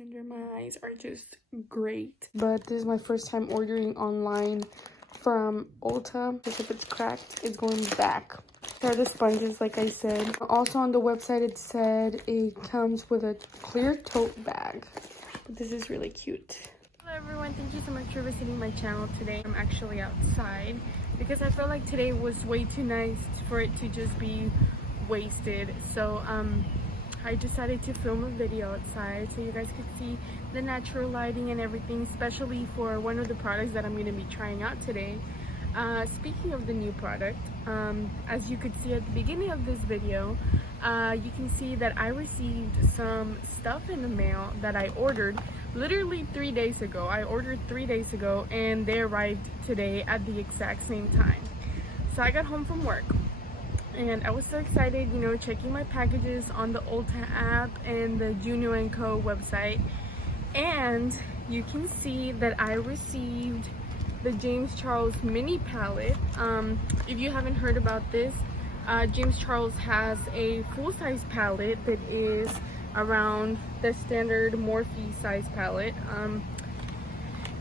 under my eyes are just great. But this is my first time ordering online from Ulta, because if it's cracked, it's going back. These are the sponges, like I said. Also on the website, it said it comes with a clear tote bag. But this is really cute. Hello everyone, thank you so much for visiting my channel today. I'm actually outside because I felt like today was way too nice for it to just be wasted. So I decided to film a video outside so you guys could see the natural lighting and everything, especially for one of the products that I'm going to be trying out today. Speaking of the new product, as you could see at the beginning of this video, you can see that I received some stuff in the mail that I ordered literally 3 days ago. I ordered 3 days ago and they arrived today at the exact same time. So I got home from work and I was so excited, you know, checking my packages on the Ulta app and the Juno & Co website, and you can see that I received the James Charles mini palette. If you haven't heard about this, James Charles has a full-size palette that is around the standard Morphe size palette.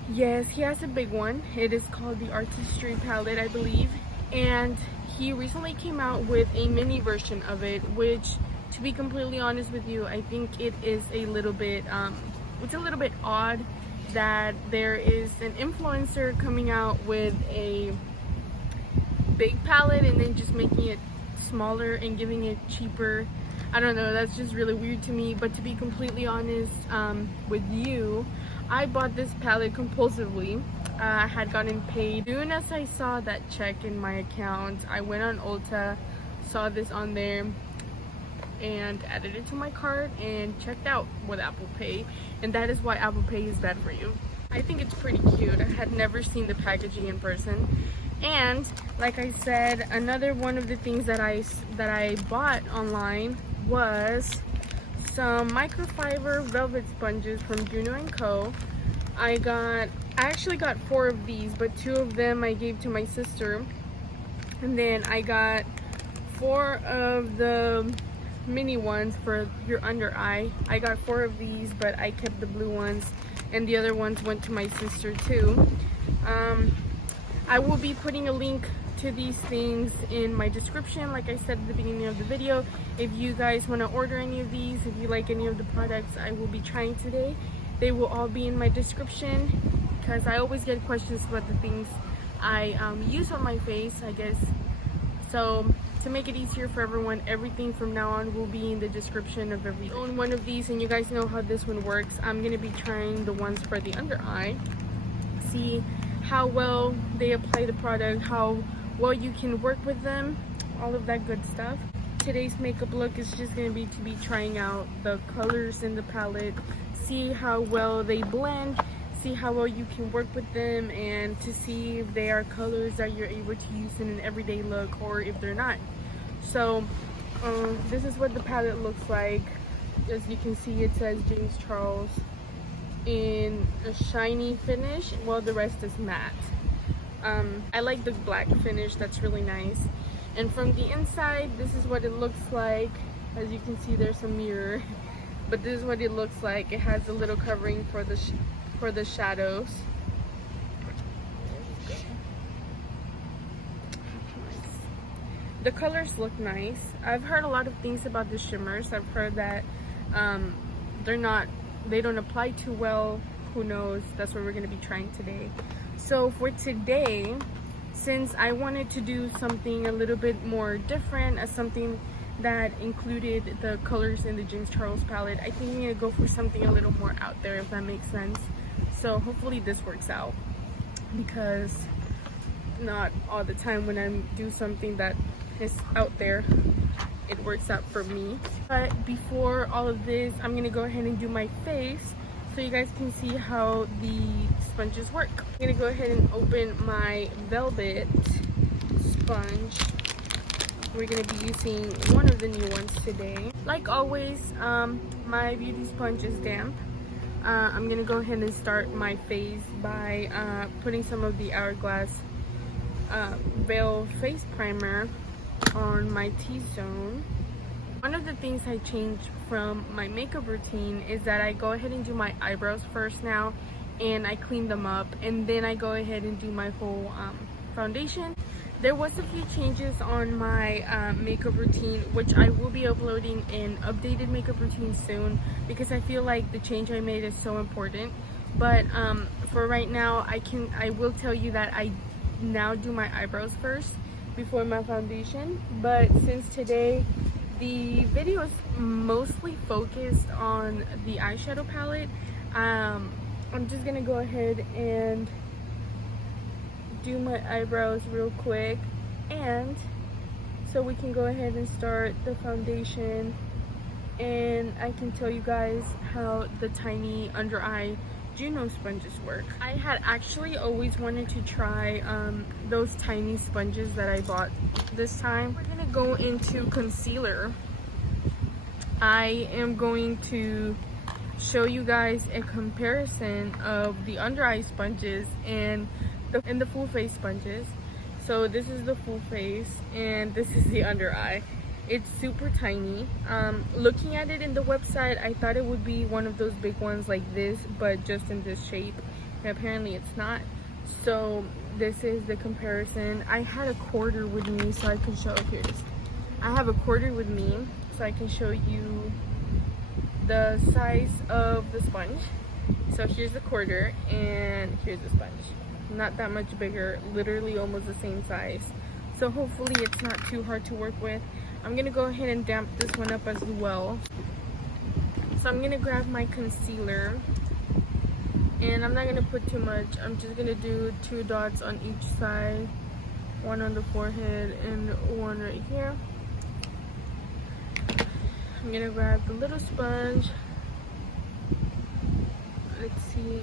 Yes, he has a big one. It is called the Artistry palette, I believe, and he recently came out with a mini version of it, which, to be completely honest with you, I think it is a little bit it's a little bit odd that there is an influencer coming out with a big palette and then just making it smaller and giving it cheaper. I don't know, that's just really weird to me. But to be completely honest with you, I bought this palette compulsively. I had gotten paid. As soon as I saw that check in my account, I went on Ulta, saw this on there, and added it to my cart and checked out with Apple Pay. And that is why Apple Pay is bad for you. I think it's pretty cute. I had never seen the packaging in person. And like I said, another one of the things that I bought online was some microfiber velvet sponges from Juno & Co. I actually got 4 of these, but 2 of them I gave to my sister. And then I got 4 of the mini ones for your under eye. I got 4 of these, but I kept the blue ones and the other ones went to my sister too. I will be putting a link to these things in my description, like I said at the beginning of the video. If you guys want to order any of these, if you like any of the products I will be trying today, they will all be in my description, because I always get questions about the things I use on my face, I guess. So to make it easier for everyone, everything from now on will be in the description of every own one of these, and you guys know how this one works. I'm going to be trying the ones for the under eye, see how well they apply the product, how well you can work with them, all of that good stuff. Today's makeup look is just going to be trying out the colors in the palette, see how well they blend, see how well you can work with them, and to see if they are colors that you're able to use in an everyday look or if they're not. So this is what the palette looks like. As you can see, it says James Charles in a shiny finish, while the rest is matte. I like the black finish, that's really nice. And from the inside, this is what it looks like. As you can see, there's a mirror, but this is what it looks like. It has a little covering for the shadows. The colors look nice. I've heard a lot of things about the shimmers. I've heard that they don't apply too well. Who knows? That's what we're going to be trying today. So for today, since I wanted to do something a little bit more different, as something that included the colors in the James Charles palette, I think I'm going to go for something a little more out there, if that makes sense. So hopefully this works out, because not all the time when I do something that is out there, it works out for me. But before all of this, I'm gonna go ahead and do my face so you guys can see how the sponges work. I'm gonna go ahead and open my velvet sponge. We're gonna be using one of the new ones today. Like always, my beauty sponge is damp. I'm gonna go ahead and start my face by putting some of the Hourglass Veil face primer on my T-zone. One of the things I changed from my makeup routine is that I go ahead and do my eyebrows first now, and I clean them up, and then I go ahead and do my whole foundation. There was a few changes on my makeup routine, which I will be uploading an updated makeup routine soon, because I feel like the change I made is so important. But for right now, I will tell you that I now do my eyebrows first before my foundation. But since today the video is mostly focused on the eyeshadow palette, I'm just gonna go ahead and do my eyebrows real quick, and so we can go ahead and start the foundation, and I can tell you guys how the tiny under eye Juno sponges work. I had actually always wanted to try those tiny sponges that I bought this time. We're gonna go into concealer. I am going to show you guys a comparison of the under eye sponges and the full face sponges. So this is the full face and this is the under eye. It's super tiny. Looking at it in the website, I thought it would be one of those big ones like this, but just in this shape, and apparently it's not. So this is the comparison. I had a quarter with me so I can show, here it is. I have a quarter with me so I can show you the size of the sponge. So here's the quarter and here's the sponge. Not that much bigger, literally almost the same size. So hopefully it's not too hard to work with. I'm gonna go ahead and damp this one up as well. So I'm gonna grab my concealer, and I'm not gonna put too much. I'm just gonna do 2 dots on each side, one on the forehead and one right here. I'm gonna grab the little sponge. Let's see.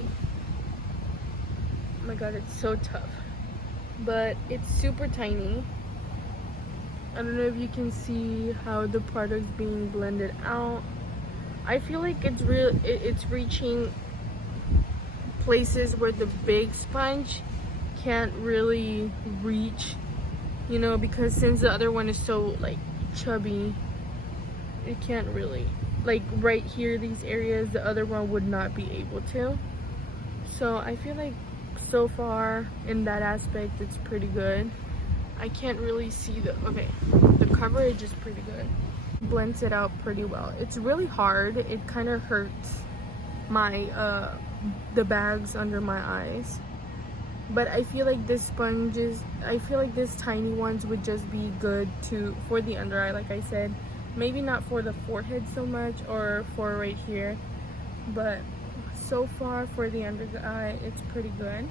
Oh my god, it's so tough, but it's super tiny. I don't know if you can see how the product's being blended out. I feel like it's reaching places where the big sponge can't really reach, you know, because since the other one is so like chubby, it can't really, like right here, these areas, the other one would not be able to. So I feel like so far in that aspect it's pretty good. I can't really see the coverage is pretty good. Blends it out pretty well. It's really hard. It kind of hurts my the bags under my eyes, but I feel like this tiny ones would just be good for the under eye, like I said. Maybe not for the forehead so much, or for right here, but so far for the under the eye it's pretty good.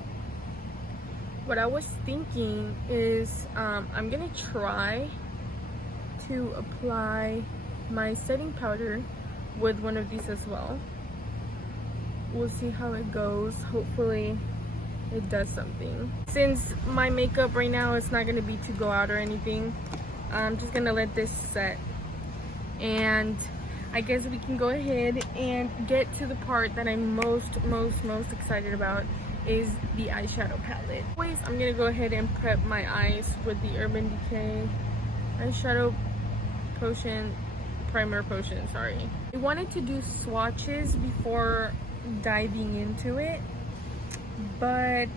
What I was thinking is I'm gonna try to apply my setting powder with one of these as well. We'll see how it goes. Hopefully it does something. Since my makeup right now is not gonna be to go out or anything, I'm just gonna let this set, and I guess we can go ahead and get to the part that I'm most excited about, is the eyeshadow palette. Anyways, I'm gonna go ahead and prep my eyes with the Urban Decay eyeshadow potion, primer potion, sorry. I wanted to do swatches before diving into it, but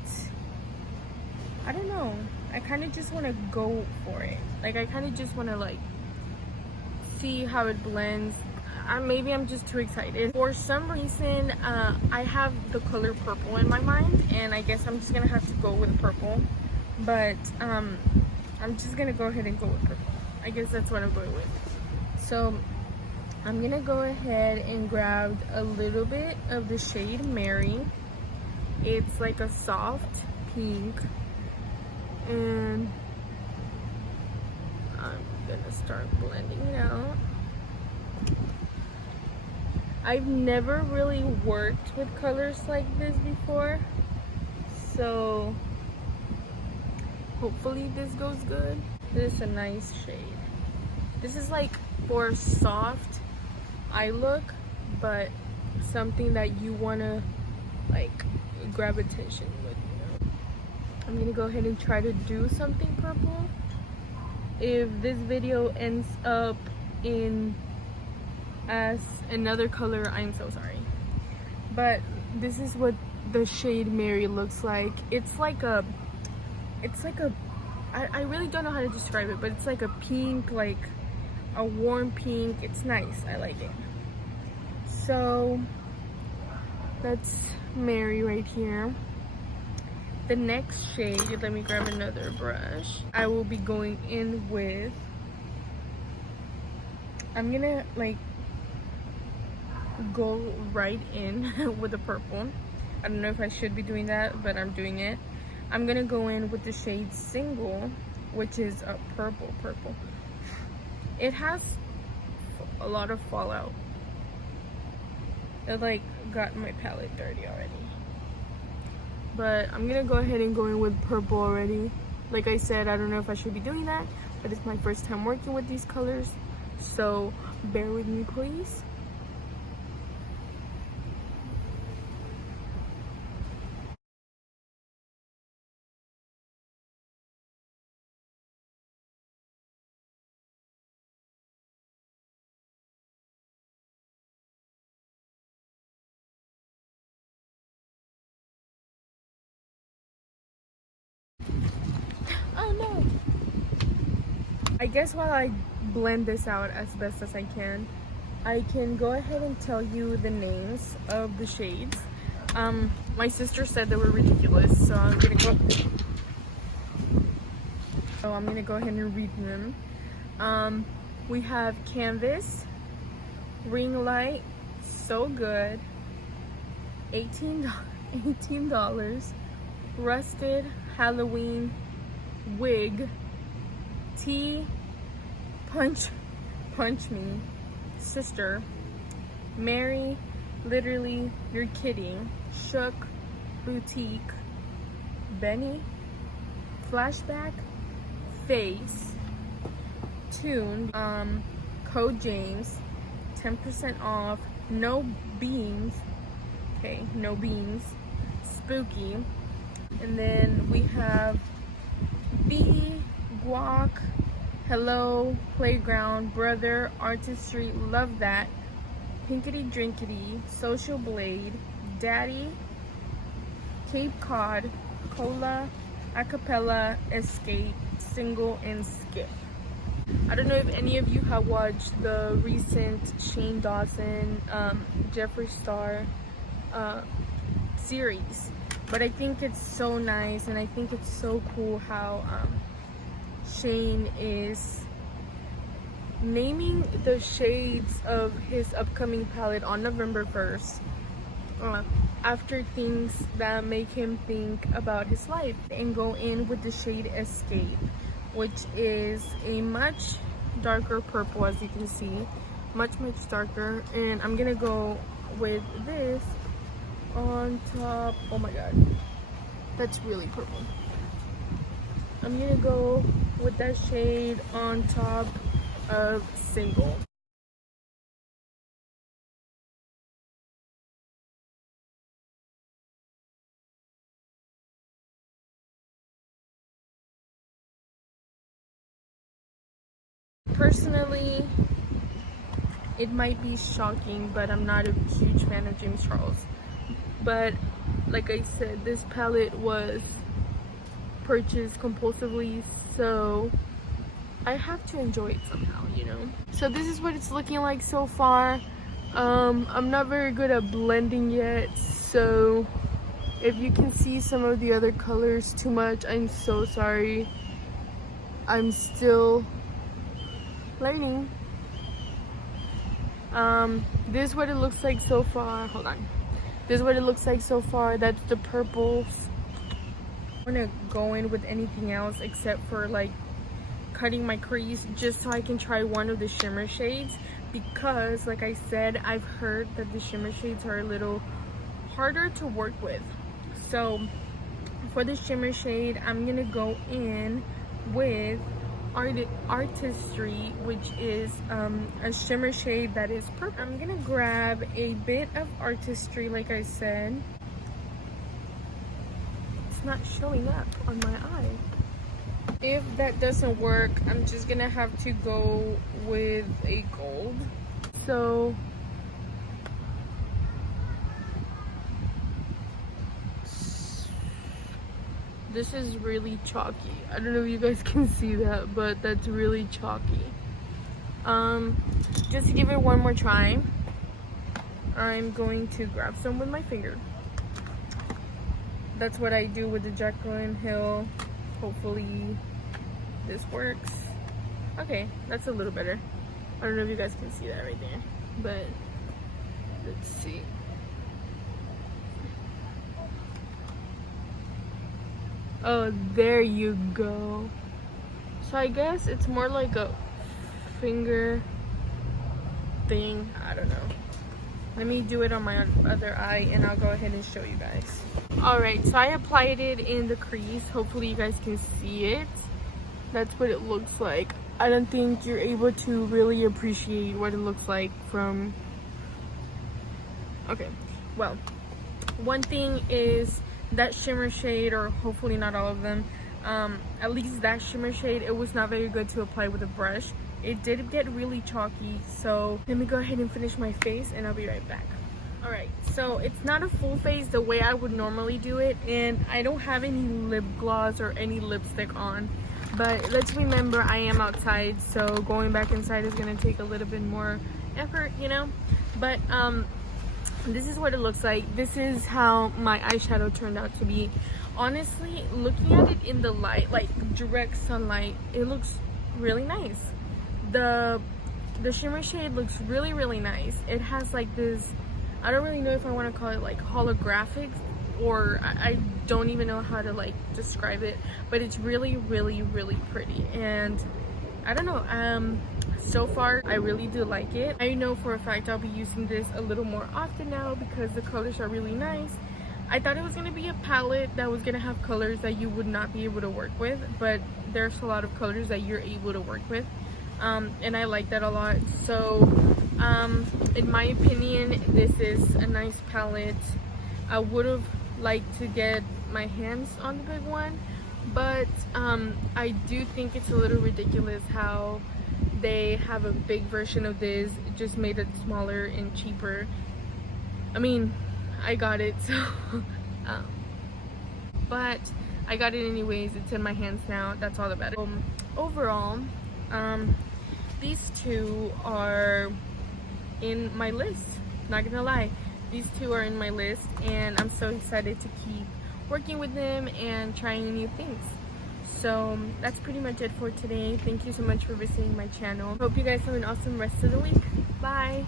I don't know. I kind of just want to go for it. Like, I kind of just want to like see how it blends. Maybe I'm just too excited. For some reason, I have the color purple in my mind, and I guess I'm just gonna have to go with purple. But I'm just gonna go ahead and go with purple. I guess that's what I'm going with. So I'm gonna go ahead and grab a little bit of the shade Mary. It's like a soft pink, and I'm gonna start blending it out. I've never really worked with colors like this before, so hopefully this goes good. This is a nice shade. This is like for soft eye look, but something that you want to like grab attention with, you know? I'm gonna go ahead and try to do something purple. If this video ends up in as another color. I'm so sorry, but this is what the shade Mary looks like. It's like a I really don't know how to describe it, but it's like a pink, like a warm pink. It's nice. I like it. So that's Mary right here. The next shade, let me grab another brush. I will be going in with, I'm gonna like go right in with the purple. I don't know if I should be doing that, but I'm doing it. I'm gonna go in with the shade Single, which is a purple. It has a lot of fallout. It like got my palette dirty already. But I'm gonna go ahead and go in with purple already. Like I said, I don't know if I should be doing that, but it's my first time working with these colors, so bear with me please. Oh no! I guess while I blend this out as best as I can go ahead and tell you the names of the shades. My sister said they were ridiculous, so I'm gonna go ahead and read them. We have Canvas, Ring Light, So Good, $18, Rusted, Halloween, Wig, Tea, Punch Me, Sister, Mary, Literally, You're Kidding, Shook, Boutique, Benny, Flashback, Face, Tune, Code James, 10% off, No Beans, okay, No Beans, Spooky, and then we have B, Guac, Hello, Playground, Brother, Artistry, Love That, Pinkity Drinkity, Social Blade, Daddy, Cape Cod, Cola, Acapella, Escape, Single, and Skip. I don't know if any of you have watched the recent Shane Dawson, Jeffree Star series, but I think it's so nice, and I think it's so cool how Shane is naming the shades of his upcoming palette on November 1st after things that make him think about his life, and go in with the shade Escape, which is a much darker purple, as you can see, much darker. And I'm gonna go with this on top. Oh my god, that's really purple. I'm gonna go with that shade on top of Single. Personally, it might be shocking, but I'm not a huge fan of James Charles. But like I said, this palette was purchased compulsively, so I have to enjoy it somehow, you know. So this is what it's looking like so far. I'm not very good at blending yet, so if you can see some of the other colors too much, I'm so sorry. I'm still learning. This is what it looks like so far. Hold on. This is what it looks like so far. That's the purples. I'm gonna go in with anything else except for like cutting my crease, just so I can try one of the shimmer shades, because like I said, I've heard that the shimmer shades are a little harder to work with. So for the shimmer shade, I'm gonna go in with Artistry, which is a shimmer shade that is purple. I'm gonna grab a bit of Artistry, like I said. It's not showing up on my eye. If that doesn't work, I'm just gonna have to go with a gold. so this is really chalky. I don't know if you guys can see that, but that's really chalky. Just to give it one more try, I'm going to grab some with my finger. That's what I do with the Jaclyn Hill. Hopefully this works. Okay, that's a little better. I don't know if you guys can see that right there, but let's see. Oh, there you go. So I guess it's more like a finger thing. I don't know. Let me do it on my other eye and I'll go ahead and show you guys. Alright, so I applied it in the crease. Hopefully you guys can see it. That's what it looks like. I don't think you're able to really appreciate what it looks like from... Okay, well, one thing is that shimmer shade, or hopefully not all of them, at least that shimmer shade, it was not very good to apply with a brush. It did get really chalky, so let me go ahead and finish my face and I'll be right back. Alright, so it's not a full face the way I would normally do it, and I don't have any lip gloss or any lipstick on, but let's remember I am outside, so going back inside is going to take a little bit more effort, you know. But this is what it looks like. This is how my eyeshadow turned out to be. Honestly, looking at it in the light, like direct sunlight, it looks really nice. The shimmer shade looks really, really nice. It has like this, I don't really know if I want to call it like holographic, or I don't even know how to like describe it, but it's really, really, really pretty. And I don't know, so far I really do like it. I know for a fact I'll be using this a little more often now because the colors are really nice. I thought it was going to be a palette that was going to have colors that you would not be able to work with, but there's a lot of colors that you're able to work with, and I like that a lot. So in my opinion, this is a nice palette. I would have liked to get my hands on the big one, but I do think it's a little ridiculous how they have a big version of this, just made it smaller and cheaper. I mean, I got it, so but I got it anyways. It's in my hands now. That's all that matters. Overall, these two are in my list, not gonna lie. These two are in my list, and I'm so excited to keep working with them and trying new things. So that's pretty much it for today. Thank you so much for visiting my channel. Hope you guys have an awesome rest of the week. Bye.